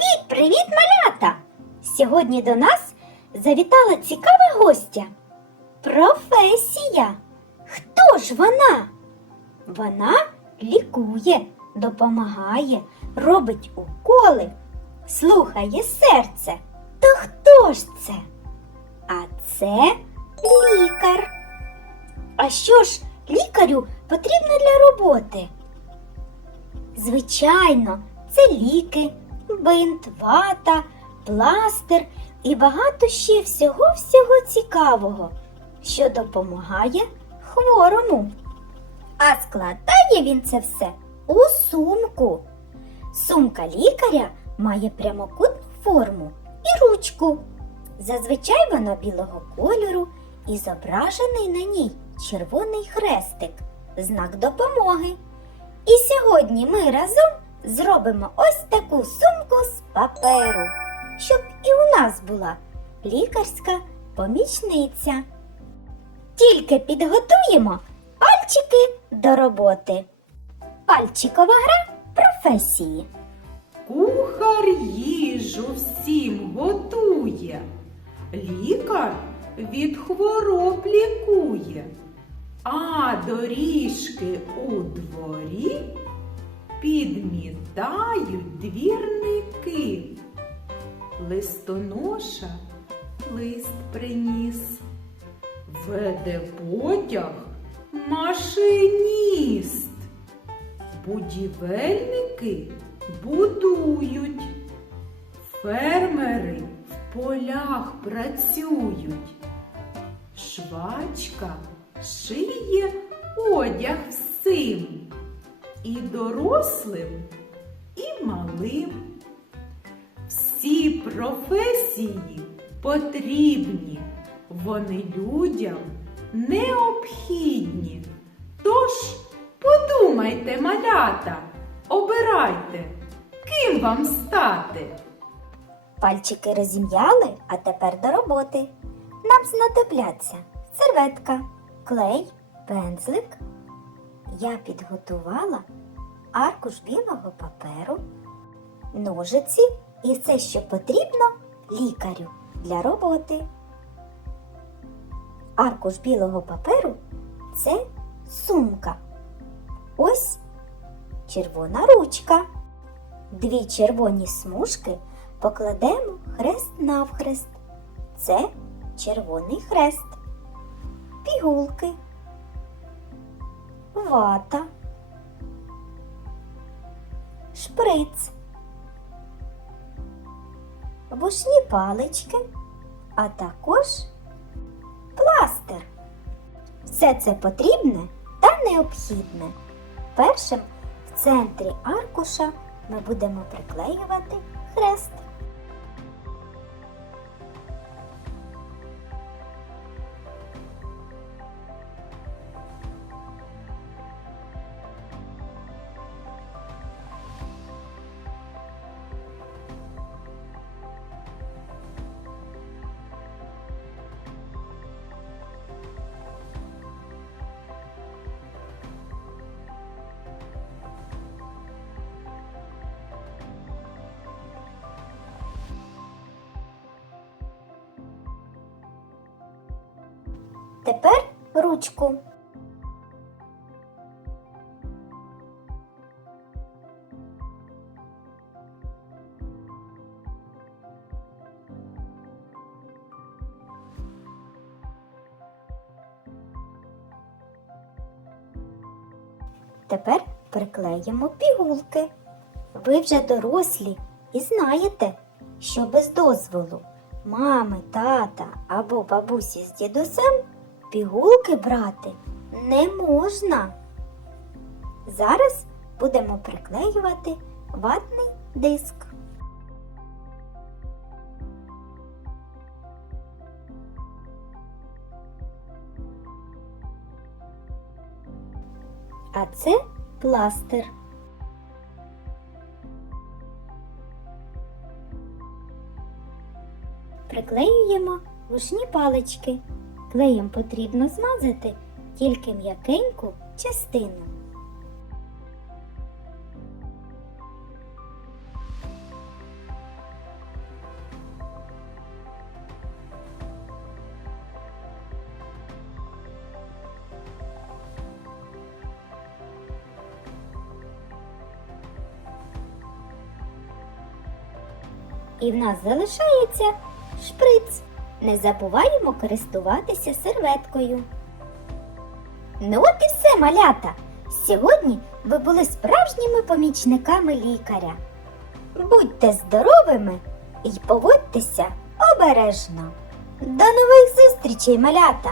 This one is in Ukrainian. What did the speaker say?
Привіт, привіт, малята! Сьогодні до нас завітала цікава гостя. Професія. Хто ж вона? Вона лікує, допомагає, робить уколи, слухає серце. То хто ж це? А це лікар. А що ж лікарю потрібно для роботи? Звичайно, це ліки, бинт, вата, пластир і багато ще всього-всього цікавого, що допомагає хворому. А складає він це все у сумку. Сумка лікаря має прямокутну форму і ручку. Зазвичай вона білого кольору і зображений на ній червоний хрестик, знак допомоги. І сьогодні ми разом зробимо ось таку сумку паперу, щоб і у нас була лікарська помічниця. Тільки підготуємо пальчики до роботи. Пальчикова гра професії. Кухар їжу всім готує, лікар від хвороб лікує, а доріжки у дворі підмітають двірники. Листоноша лист приніс, веде потяг машиніст. Будівельники будують, фермери в полях працюють, швачка шиє одяг всім, і дорослим, і малим. Всі професії потрібні, вони людям необхідні. Тож подумайте, малята, обирайте, ким вам стати. Пальчики розім'яли, а тепер до роботи. Нам знадобляться серветка, клей, пензлик. Я підготувала аркуш білого паперу, ножиці і все, що потрібно лікарю для роботи. Аркуш білого паперу це сумка. Ось червона ручка. Дві червоні смужки покладемо хрест навхрест. Це червоний хрест. Пігулки. Вата. Шприц. Вушні палички, а також пластир. Все це потрібне та необхідне. Першим в центрі аркуша ми будемо приклеювати хрест. Тепер ручку. Тепер приклеїмо пігулки. Ви вже дорослі і знаєте, що без дозволу мами, тата або бабусі з дідусем пігулки брати не можна. Зараз будемо приклеювати ватний диск. А це пластир. Приклеюємо вушні палички. Клеєм потрібно змазати тільки м'якеньку частину. І в нас залишається шприц. Не забуваємо користуватися серветкою. Ну от і все, малята. Сьогодні ви були справжніми помічниками лікаря. Будьте здоровими і поводьтеся обережно. До нових зустрічей, малята!